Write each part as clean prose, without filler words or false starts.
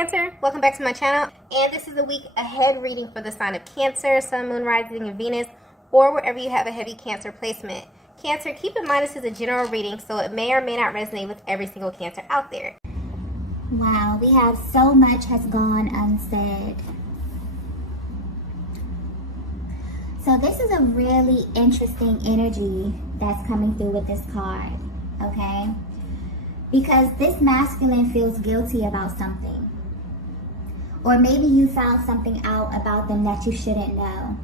Cancer, welcome back to my channel, and this is a week ahead reading for the sign of Cancer, Sun, Moon, Rising, and Venus, or wherever you have a heavy Cancer placement. Cancer, keep in mind this is a general reading, so it may or may not resonate with every single Cancer out there. Wow, we have so much has gone unsaid. So this is a really interesting energy that's coming through with this card, okay? Because this masculine feels guilty about something. Or maybe you found something out about them that you shouldn't know.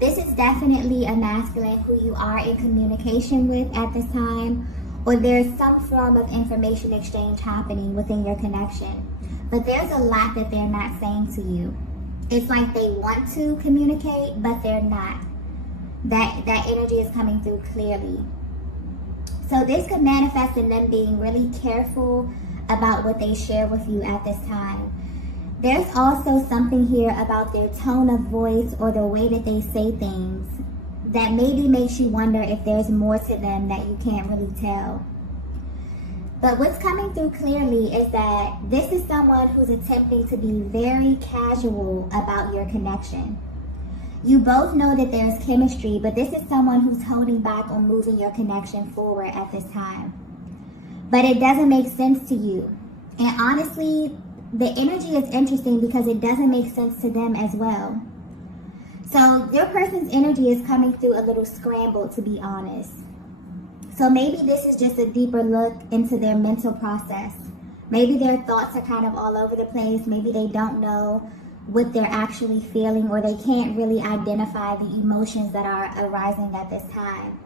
This is definitely a masculine who you are in communication with at this time, or there's some form of information exchange happening within your connection. But there's a lot that they're not saying to you. It's like they want to communicate, but they're not. That energy is coming through clearly. So this could manifest in them being really careful about what they share with you at this time. There's also something here about their tone of voice or the way that they say things that maybe makes you wonder if there's more to them that you can't really tell. But what's coming through clearly is that this is someone who's attempting to be very casual about your connection. You both know that there's chemistry, but this is someone who's holding back on moving your connection forward at this time. But it doesn't make sense to you. And honestly, the energy is interesting because it doesn't make sense to them as well. So your person's energy is coming through a little scrambled, to be honest. So maybe this is just a deeper look into their mental process. Maybe their thoughts are kind of all over the place. Maybe they don't know what they're actually feeling, or they can't really identify the emotions that are arising at this time.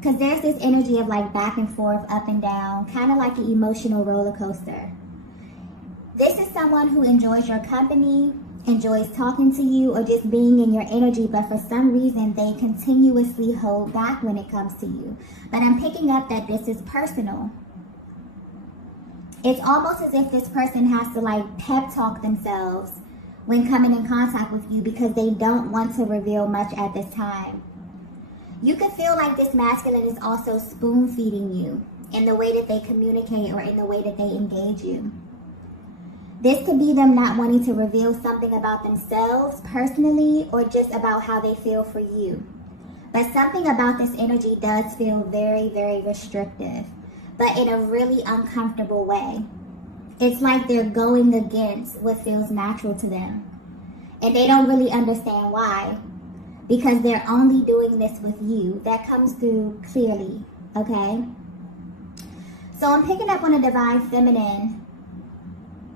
Because there's this energy of like back and forth, up and down, kind of like an emotional roller coaster. This is someone who enjoys your company, enjoys talking to you, or just being in your energy, but for some reason they continuously hold back when it comes to you. But I'm picking up that this is personal. It's almost as if this person has to like pep talk themselves when coming in contact with you because they don't want to reveal much at this time. You could feel like this masculine is also spoon feeding you in the way that they communicate or in the way that they engage you. This could be them not wanting to reveal something about themselves personally or just about how they feel for you. But something about this energy does feel very, very restrictive, but in a really uncomfortable way. It's like they're going against what feels natural to them. And they don't really understand why, because they're only doing this with you. That comes through clearly, okay? So I'm picking up on a divine feminine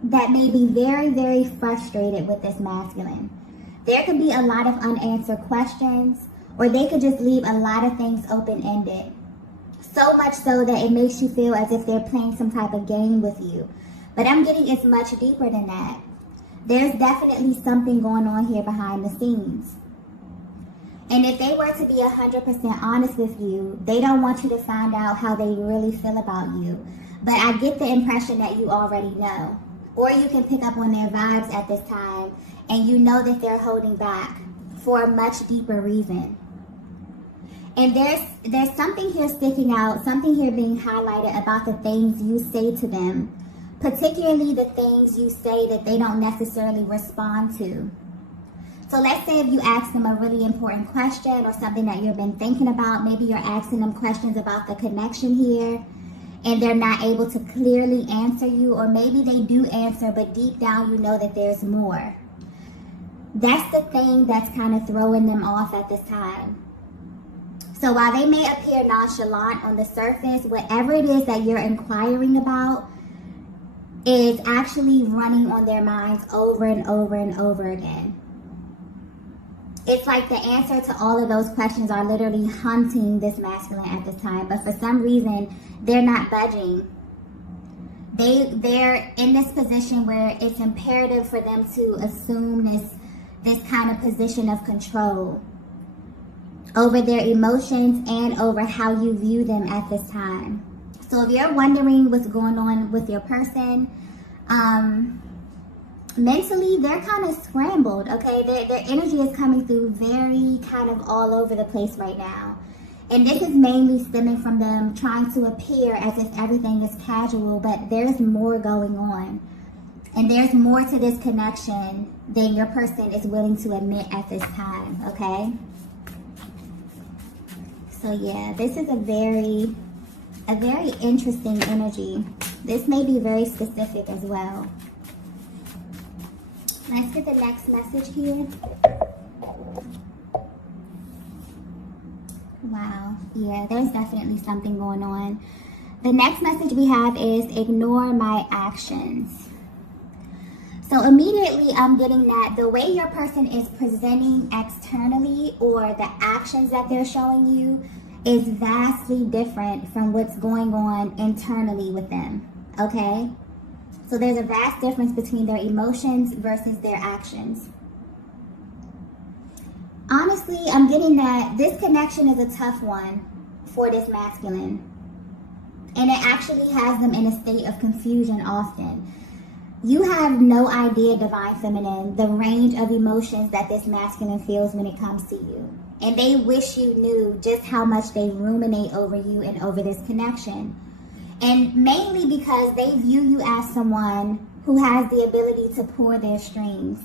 that may be very, very frustrated with this masculine. There could be a lot of unanswered questions, or they could just leave a lot of things open-ended. So much so that it makes you feel as if they're playing some type of game with you. But I'm getting it's much deeper than that. There's definitely something going on here behind the scenes. And if they were to be 100% honest with you, they don't want you to find out how they really feel about you. But I get the impression that you already know. Or you can pick up on their vibes at this time, and you know that they're holding back for a much deeper reason. And there's something here sticking out, something here being highlighted about the things you say to them, particularly the things you say that they don't necessarily respond to. So let's say if you ask them a really important question or something that you've been thinking about, maybe you're asking them questions about the connection here, and they're not able to clearly answer you, or maybe they do answer, but deep down you know that there's more. That's the thing that's kind of throwing them off at this time. So while they may appear nonchalant on the surface, whatever it is that you're inquiring about is actually running on their minds over and over and over again. It's like the answer to all of those questions are literally haunting this masculine at this time, but for some reason, they're not budging. They're in this position where it's imperative for them to assume this kind of position of control over their emotions and over how you view them at this time. So if you're wondering what's going on with your person, mentally, they're kind of scrambled, okay? Their energy is coming through very kind of all over the place right now. And this is mainly stemming from them trying to appear as if everything is casual, but there's more going on. And there's more to this connection than your person is willing to admit at this time, okay? So yeah, this is a very interesting energy. This may be very specific as well. Let's get the next message here. Wow, yeah, there's definitely something going on. The next message we have is ignore my actions. So immediately I'm getting that the way your person is presenting externally or the actions that they're showing you is vastly different from what's going on internally with them, okay? So there's a vast difference between their emotions versus their actions. Honestly, I'm getting that this connection is a tough one for this masculine. And it actually has them in a state of confusion often. You have no idea, Divine Feminine, the range of emotions that this masculine feels when it comes to you. And they wish you knew just how much they ruminate over you and over this connection. And mainly because they view you as someone who has the ability to pull their strings.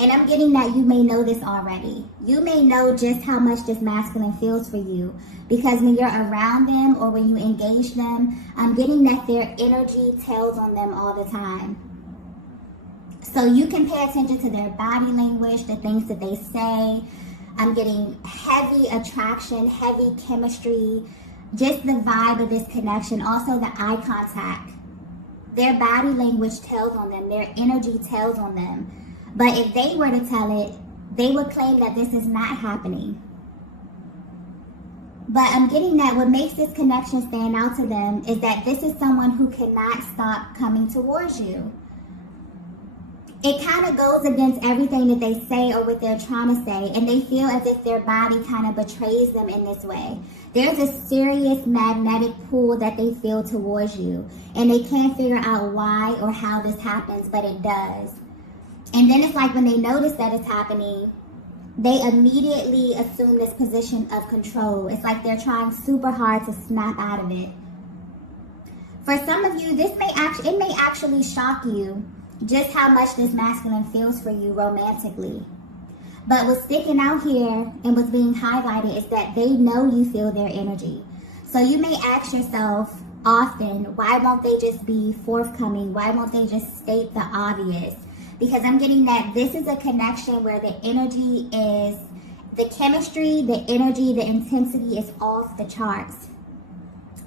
And I'm getting that you may know this already. You may know just how much this masculine feels for you. Because when you're around them or when you engage them, I'm getting that their energy tells on them all the time. So you can pay attention to their body language, the things that they say. I'm getting heavy attraction, heavy chemistry, just the vibe of this connection. Also the eye contact. Their body language tells on them. Their energy tells on them. But if they were to tell it, they would claim that this is not happening. But I'm getting that what makes this connection stand out to them is that this is someone who cannot stop coming towards you. It kind of goes against everything that they say or what they're trying to say, and they feel as if their body kind of betrays them in this way. There's a serious magnetic pull that they feel towards you, and they can't figure out why or how this happens, but it does. And then it's like when they notice that it's happening, they immediately assume this position of control. It's like they're trying super hard to snap out of it. For some of you, it may actually shock you just how much this masculine feels for you romantically. But what's sticking out here and what's being highlighted is that they know you feel their energy. So you may ask yourself often, why won't they just be forthcoming? Why won't they just state the obvious? Because I'm getting that this is a connection where the energy is, the chemistry, the energy, the intensity is off the charts.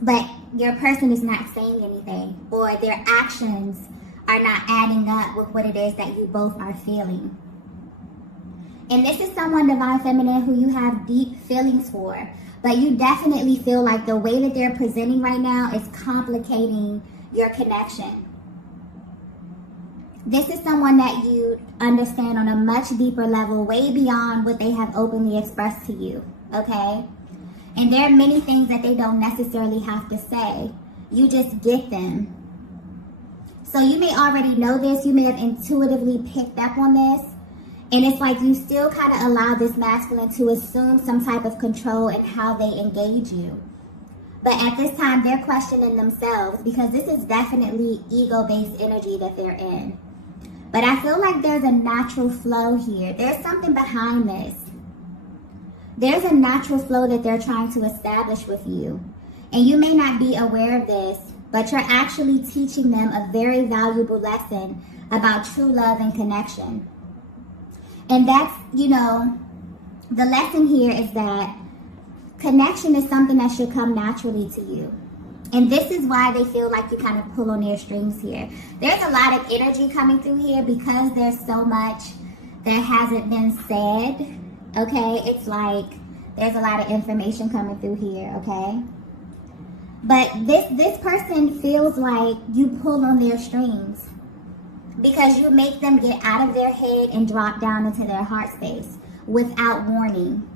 But your person is not saying anything, or their actions are not adding up with what it is that you both are feeling. And this is someone, Divine Feminine, who you have deep feelings for. But you definitely feel like the way that they're presenting right now is complicating your connection. This is someone that you understand on a much deeper level, way beyond what they have openly expressed to you, okay? And there are many things that they don't necessarily have to say. You just get them. So you may already know this. You may have intuitively picked up on this. And it's like you still kind of allow this masculine to assume some type of control in how they engage you. But at this time, they're questioning themselves because this is definitely ego-based energy that they're in. But I feel like there's a natural flow here. There's something behind this. There's a natural flow that they're trying to establish with you. And you may not be aware of this, but you're actually teaching them a very valuable lesson about true love and connection. And that's, the lesson here is that connection is something that should come naturally to you. And this is why they feel like you kind of pull on their strings here. There's a lot of energy coming through here because there's so much that hasn't been said, okay? It's like there's a lot of information coming through here, okay? But this person feels like you pull on their strings because you make them get out of their head and drop down into their heart space without warning.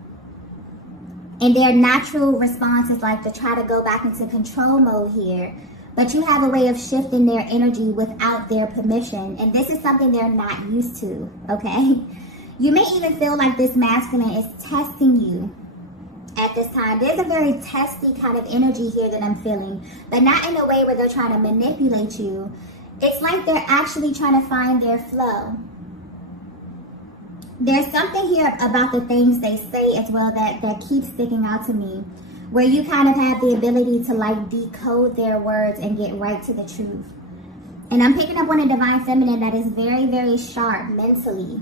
And their natural response is like to try to go back into control mode here. But you have a way of shifting their energy without their permission. And this is something they're not used to, okay? You may even feel like this masculine is testing you at this time. There's a very testy kind of energy here that I'm feeling. But not in a way where they're trying to manipulate you. It's like they're actually trying to find their flow. There's something here about the things they say as well that keeps sticking out to me, where you kind of have the ability to like decode their words and get right to the truth. And I'm picking up on a divine feminine that is very, very sharp mentally,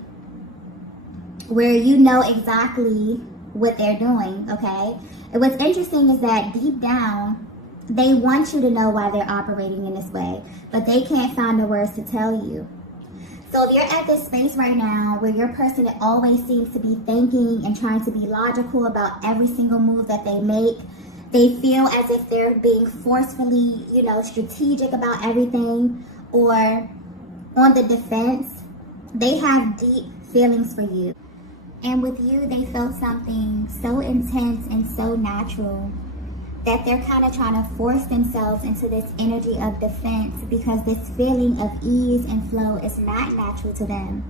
where you know exactly what they're doing, okay? And what's interesting is that deep down, they want you to know why they're operating in this way, but they can't find the words to tell you. So if you're at this space right now where your person always seems to be thinking and trying to be logical about every single move that they make, they feel as if they're being forcefully, strategic about everything or on the defense, they have deep feelings for you. And with you, they felt something so intense and so natural that they're kind of trying to force themselves into this energy of defense because this feeling of ease and flow is not natural to them.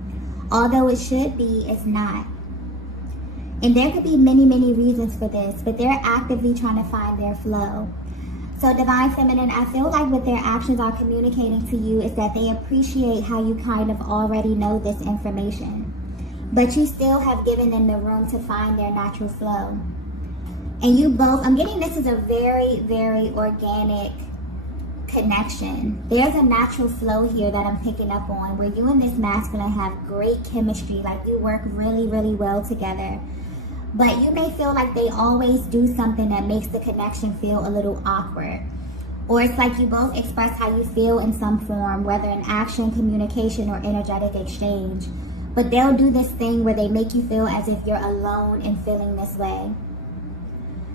Although it should be, it's not. And there could be many, many reasons for this, but they're actively trying to find their flow. So Divine Feminine, I feel like what their actions are communicating to you is that they appreciate how you kind of already know this information, but you still have given them the room to find their natural flow. And you both, I'm getting this is a very, very organic connection. There's a natural flow here that I'm picking up on where you and this masculine have great chemistry, like you work really, really well together. But you may feel like they always do something that makes the connection feel a little awkward. Or it's like you both express how you feel in some form, whether in action, communication, or energetic exchange. But they'll do this thing where they make you feel as if you're alone in feeling this way.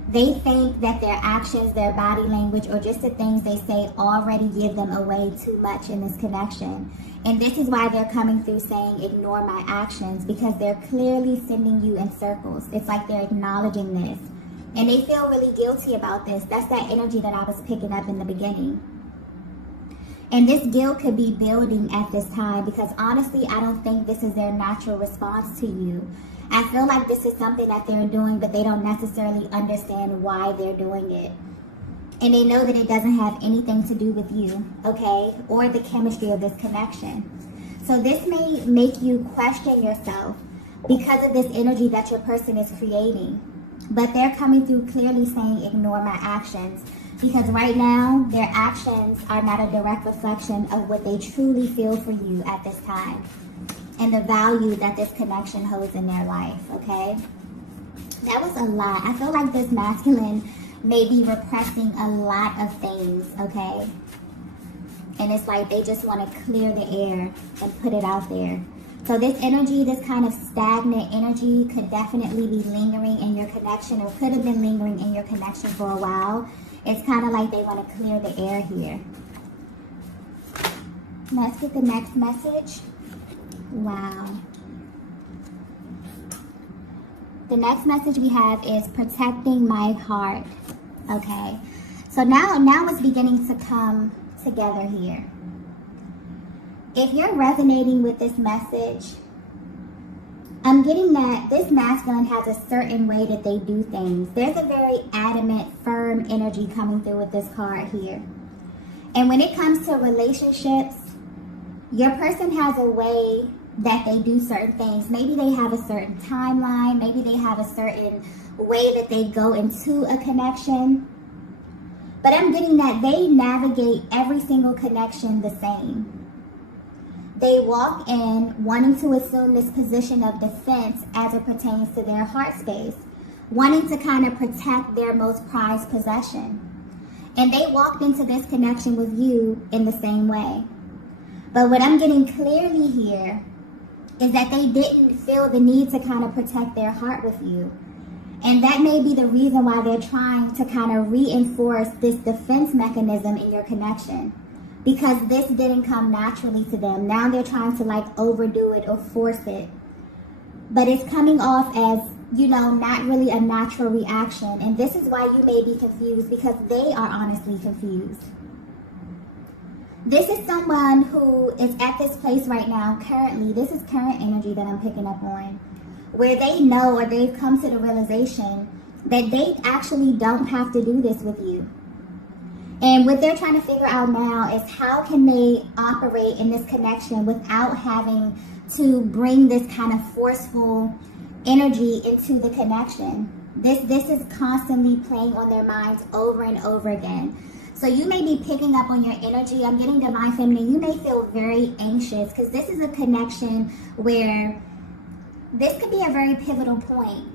They think that their actions, their body language, or just the things they say already give them away too much in this connection. And this is why they're coming through saying, ignore my actions, because they're clearly sending you in circles. It's like they're acknowledging this. And they feel really guilty about this. That's that energy that I was picking up in the beginning. And this guilt could be building at this time because honestly, I don't think this is their natural response to you. I feel like this is something that they're doing, but they don't necessarily understand why they're doing it. And they know that it doesn't have anything to do with you, okay? Or the chemistry of this connection. So this may make you question yourself because of this energy that your person is creating. But they're coming through clearly saying, ignore my actions. Because right now, their actions are not a direct reflection of what they truly feel for you at this time. And the value that this connection holds in their life, okay? That was a lot. I feel like this masculine may be repressing a lot of things, okay? And it's like they just want to clear the air and put it out there. So this energy, this kind of stagnant energy could definitely be lingering in your connection or could have been lingering in your connection for a while. It's kind of like they want to clear the air here. Let's get the next message. Wow. The next message we have is protecting my heart. Okay. So now it's beginning to come together here. If you're resonating with this message, I'm getting that this masculine has a certain way that they do things. There's a very adamant, firm energy coming through with this card here. And when it comes to relationships, your person has a way that they do certain things. Maybe they have a certain timeline. Maybe they have a certain way that they go into a connection. But I'm getting that they navigate every single connection the same. They walk in wanting to assume this position of defense as it pertains to their heart space, wanting to kind of protect their most prized possession. And they walked into this connection with you in the same way. But what I'm getting clearly here is that they didn't feel the need to kind of protect their heart with you. And that may be the reason why they're trying to kind of reinforce this defense mechanism in your connection. Because this didn't come naturally to them. Now they're trying to like overdo it or force it. But it's coming off as, not really a natural reaction. And this is why you may be confused because they are honestly confused. This is someone who is at this place right now currently. This is current energy that I'm picking up on. Where they know or they've come to the realization that they actually don't have to do this with you. And what they're trying to figure out now is how can they operate in this connection without having to bring this kind of forceful energy into the connection. This is constantly playing on their minds over and over again. So you may be picking up on your energy. I'm getting divine feminine. You may feel very anxious because this is a connection where this could be a very pivotal point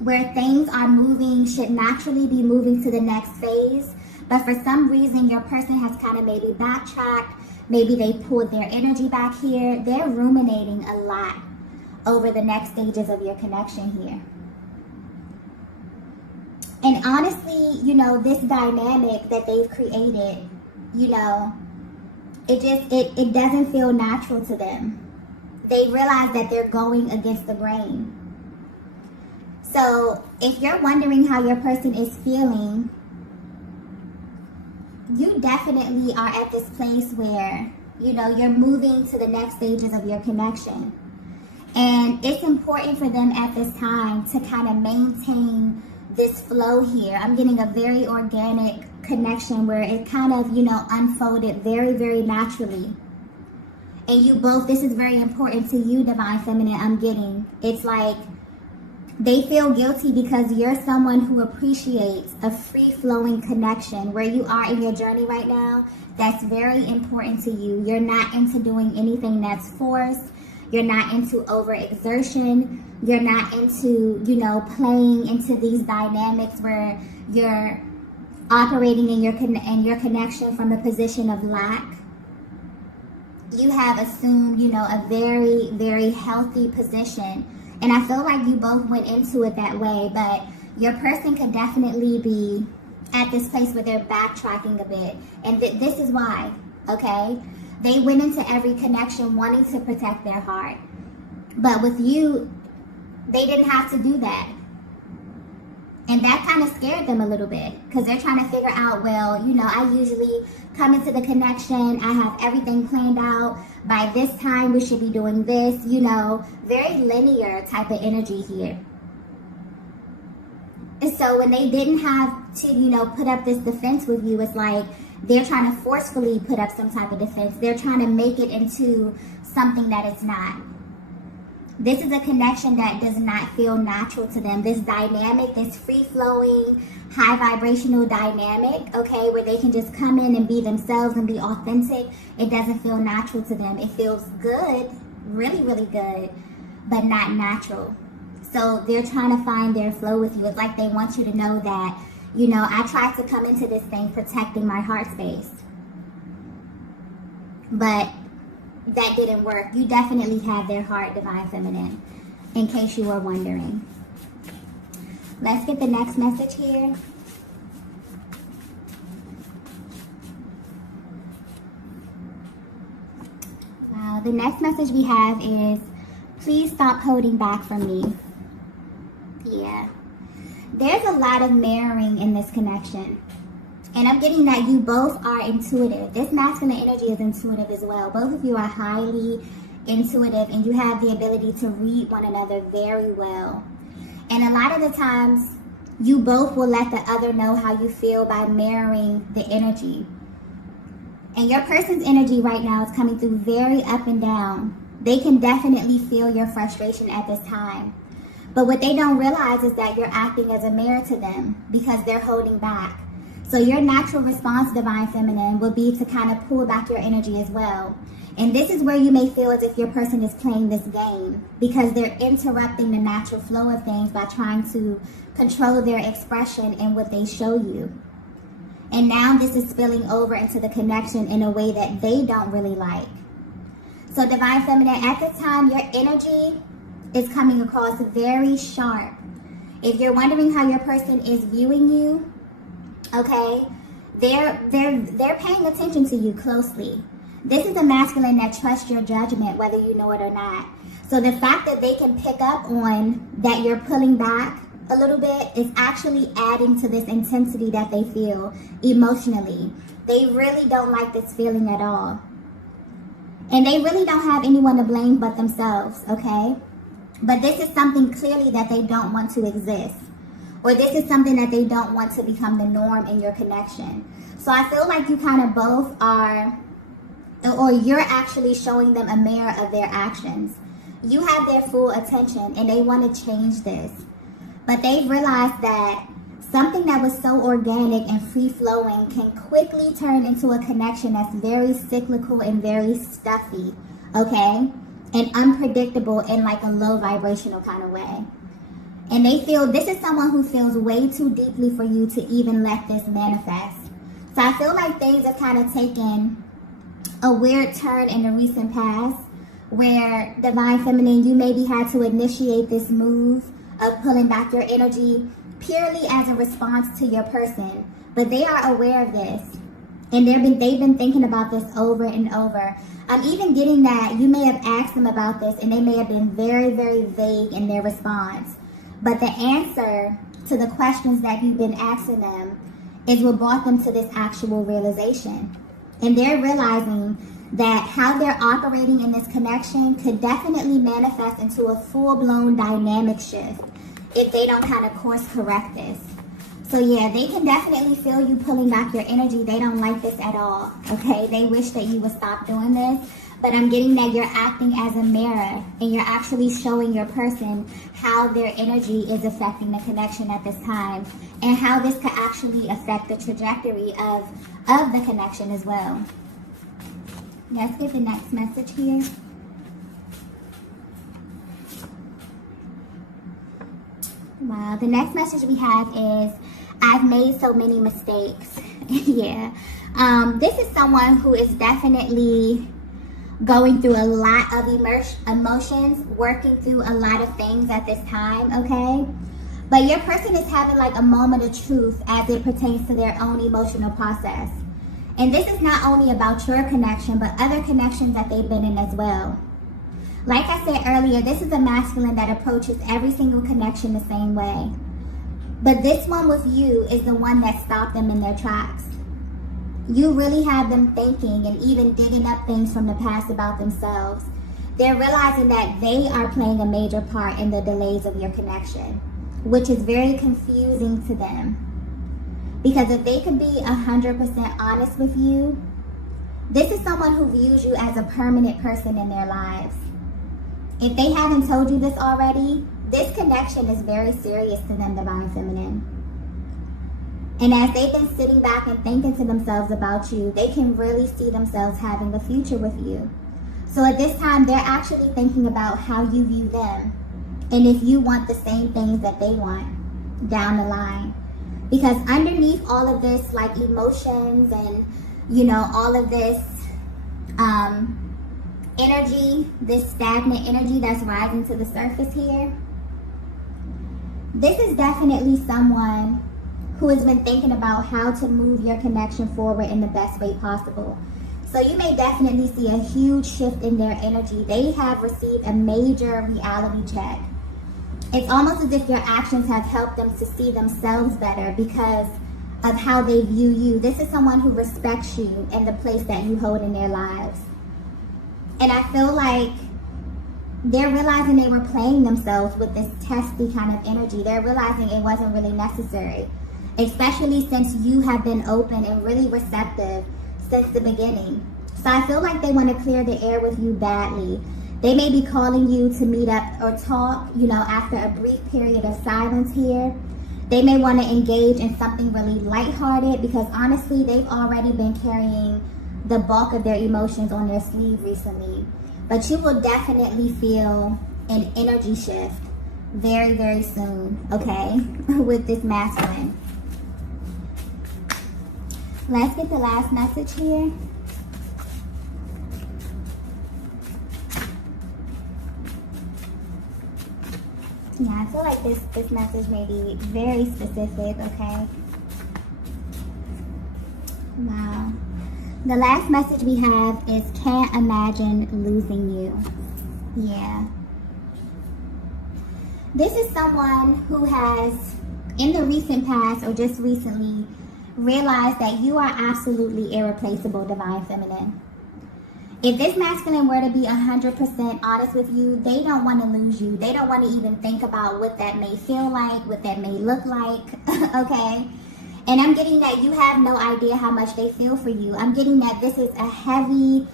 where things are moving, should naturally be moving to the next phase. But for some reason, your person has kind of maybe backtracked. Maybe they pulled their energy back here. They're ruminating a lot over the next stages of your connection here. And honestly, you know, this dynamic that they've created, you know, it doesn't feel natural to them. They realize that they're going against the grain. So if you're wondering how your person is feeling, you definitely are at this place where, you know, you're moving to the next stages of your connection. And it's important for them at this time to kind of maintain this flow here. I'm getting a very organic connection where it kind of, you know, unfolded very, very naturally. And you both, this is very important to you, divine feminine, I'm getting. It's like they feel guilty because you're someone who appreciates a free-flowing connection. Where you are in your journey right now, that's very important to you. You're not into doing anything that's forced. You're not into overexertion. You're not into, you know, playing into these dynamics where you're operating in your connection from a position of lack. You have assumed, you know, a very, very healthy position. And I feel like you both went into it that way, but your person could definitely be at this place where they're backtracking a bit. And this is why, okay? They went into every connection wanting to protect their heart. But with you, they didn't have to do that. And that kind of scared them a little bit because they're trying to figure out, well, you know, I usually come into the connection, I have everything planned out. By this time, we should be doing this, you know, very linear type of energy here. And so when they didn't have to, you know, put up this defense with you, it's like they're trying to forcefully put up some type of defense. They're trying to make it into something that it's not. This is a connection that does not feel natural to them. This dynamic, this free-flowing, high vibrational dynamic, okay, where they can just come in and be themselves and be authentic, it doesn't feel natural to them. It feels good, really, really good, but not natural. So they're trying to find their flow with you. It's like they want you to know that, you know, I tried to come into this thing protecting my heart space, but that didn't work. You definitely have their heart, divine feminine, in case you were wondering. Let's get the next message here. Wow, the next message we have is, please stop holding back from me. Yeah. There's a lot of mirroring in this connection. And I'm getting that you both are intuitive. This masculine energy is intuitive as well. Both of you are highly intuitive and you have the ability to read one another very well. And a lot of the times, you both will let the other know how you feel by mirroring the energy. And your person's energy right now is coming through very up and down. They can definitely feel your frustration at this time. But what they don't realize is that you're acting as a mirror to them because they're holding back. So your natural response, divine feminine, will be to kind of pull back your energy as well. And this is where you may feel as if your person is playing this game because they're interrupting the natural flow of things by trying to control their expression and what they show you. And now this is spilling over into the connection in a way that they don't really like. So divine feminine, at this time, your energy is coming across very sharp. If you're wondering how your person is viewing you, okay, they're paying attention to you closely. This is a masculine that trusts your judgment, whether you know it or not. So the fact that they can pick up on that you're pulling back a little bit is actually adding to this intensity that they feel emotionally. They really don't like this feeling at all. And they really don't have anyone to blame but themselves, okay? But this is something clearly that they don't want to exist. or this is something that they don't want to become the norm in your connection. So I feel like you kind of both are, or you're actually showing them a mirror of their actions. You have their full attention and they want to change this. But they've realized that something that was so organic and free-flowing can quickly turn into a connection that's very cyclical and very stuffy, okay? And unpredictable in like a low vibrational kind of way. And they feel this is someone who feels way too deeply for you to even let this manifest. So I feel like things have kind of taken a weird turn in the recent past where Divine Feminine, you maybe had to initiate this move of pulling back your energy purely as a response to your person. But they are aware of this. And they've been thinking about this over and over. I'm even getting that you may have asked them about this and they may have been very, very vague in their response. But the answer to the questions that you've been asking them is what brought them to this actual realization. And they're realizing that how they're operating in this connection could definitely manifest into a full-blown dynamic shift if they don't kind of course correct this. So yeah, they can definitely feel you pulling back your energy. They don't like this at all, okay? They wish that you would stop doing this. But I'm getting that you're acting as a mirror and you're actually showing your person how their energy is affecting the connection at this time and how this could actually affect the trajectory of the connection as well. Let's get the next message here. Wow, the next message we have is, I've made so many mistakes. Yeah. This is someone who is definitely going through a lot of emotions, working through a lot of things at this time, okay? But your person is having like a moment of truth as it pertains to their own emotional process. And this is not only about your connection, but other connections that they've been in as well. Like I said earlier, this is a masculine that approaches every single connection the same way. But this one with you is the one that stopped them in their tracks. You really have them thinking and even digging up things from the past about themselves. They're realizing that they are playing a major part in the delays of your connection, which is very confusing to them. Because if they could be 100% honest with you, this is someone who views you as a permanent person in their lives. If they haven't told you this already, this connection is very serious to them, Divine Feminine. And as they've been sitting back and thinking to themselves about you, they can really see themselves having a future with you. So at this time, they're actually thinking about how you view them and if you want the same things that they want down the line. Because underneath all of this, like emotions and, you know, all of this energy, this stagnant energy that's rising to the surface here, this is definitely someone who has been thinking about how to move your connection forward in the best way possible. So you may definitely see a huge shift in their energy. They have received a major reality check. It's almost as if your actions have helped them to see themselves better because of how they view you. This is someone who respects you and the place that you hold in their lives. And I feel like they're realizing they were playing themselves with this testy kind of energy. They're realizing it wasn't really necessary, especially since you have been open and really receptive since the beginning. So I feel like they want to clear the air with you badly. They may be calling you to meet up or talk, you know, after a brief period of silence here. They may want to engage in something really lighthearted because honestly, they've already been carrying the bulk of their emotions on their sleeve recently. But you will definitely feel an energy shift very, very soon, okay, with this masculine. Let's get the last message here. Yeah, I feel like this message may be very specific, okay? Wow. The last message we have is, can't imagine losing you. Yeah. This is someone who has, in the recent past or just recently, realized that you are absolutely irreplaceable, Divine Feminine. If this masculine were to be 100% honest with you, they don't want to lose you. They don't want to even think about what that may feel like, what that may look like, okay? And I'm getting that you have no idea how much they feel for you. I'm getting that this is a heavy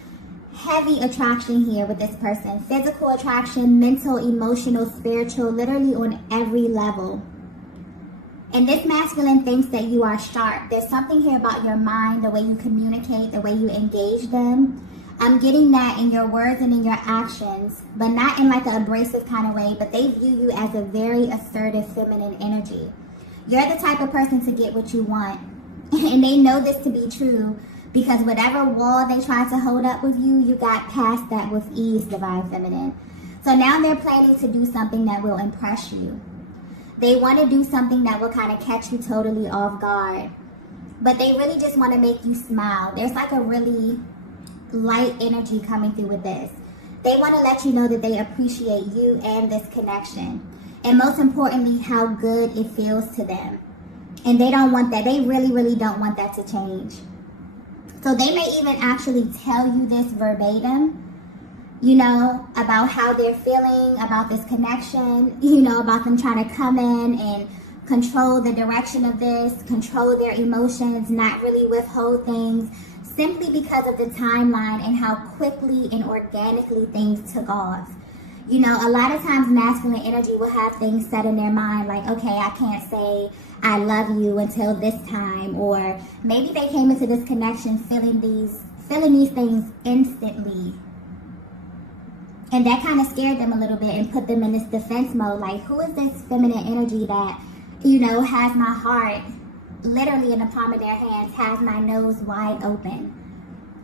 attraction here with this person. Physical attraction, mental, emotional, spiritual, literally on every level. And this masculine thinks that you are sharp. There's something here about your mind, the way you communicate, the way you engage them. I'm getting that in your words and in your actions, but not in like an abrasive kind of way, but they view you as a very assertive feminine energy. You're the type of person to get what you want. And they know this to be true because whatever wall they try to hold up with you, you got past that with ease, Divine Feminine. So now they're planning to do something that will impress you. They want to do something that will kind of catch you totally off guard. But they really just want to make you smile. There's like a really light energy coming through with this. They want to let you know that they appreciate you and this connection. And most importantly, how good it feels to them. And they don't want that. They really don't want that to change. So they may even actually tell you this verbatim, you know, about how they're feeling, about this connection, you know, about them trying to come in and control the direction of this, control their emotions, not really withhold things, simply because of the timeline and how quickly and organically things took off. You know, a lot of times masculine energy will have things set in their mind like, okay, I can't say I love you until this time, or maybe they came into this connection feeling these things instantly. And that kind of scared them a little bit and put them in this defense mode, like, who is this feminine energy that, you know, has my heart literally in the palm of their hands, has my nose wide open?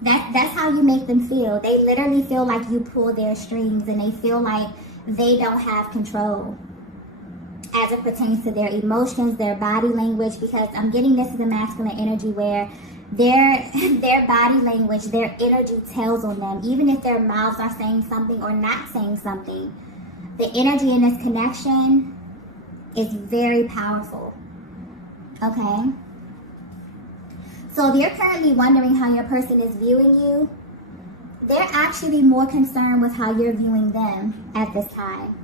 That's how you make them feel. They literally feel like you pull their strings, and they feel like they don't have control as it pertains to their emotions, their body language, because I'm getting this is a masculine energy where their body language, their energy tells on them, even if their mouths are saying something or not saying something. The energy in this connection is very powerful. Okay? So if you're currently wondering how your person is viewing you, they're actually more concerned with how you're viewing them at this time.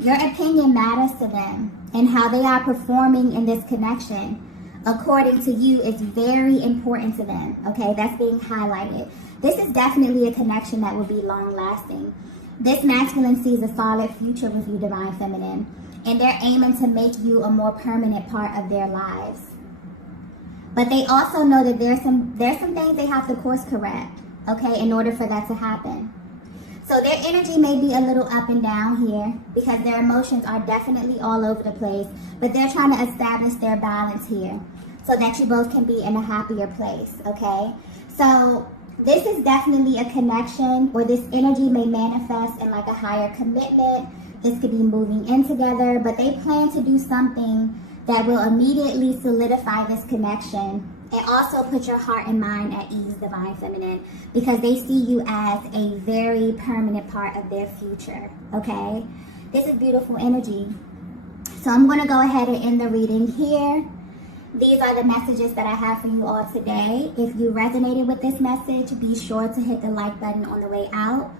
Your opinion matters to them, and how they are performing in this connection, according to you, is very important to them. Okay, that's being highlighted. This is definitely a connection that will be long lasting. This masculine sees a solid future with you, Divine Feminine, and they're aiming to make you a more permanent part of their lives. But they also know that there's some things they have to course correct, okay, in order for that to happen. So their energy may be a little up and down here because their emotions are definitely all over the place, but they're trying to establish their balance here so that you both can be in a happier place, okay? So this is definitely a connection where this energy may manifest in like a higher commitment. This could be moving in together, but they plan to do something that will immediately solidify this connection and also put your heart and mind at ease, Divine Feminine, because they see you as a very permanent part of their future, okay? This is beautiful energy. So I'm going to go ahead and end the reading here. These are the messages that I have for you all today. If you resonated with this message, be sure to hit the like button on the way out,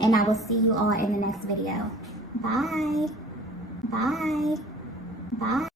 and I will see you all in the next video. Bye. Bye. Bye.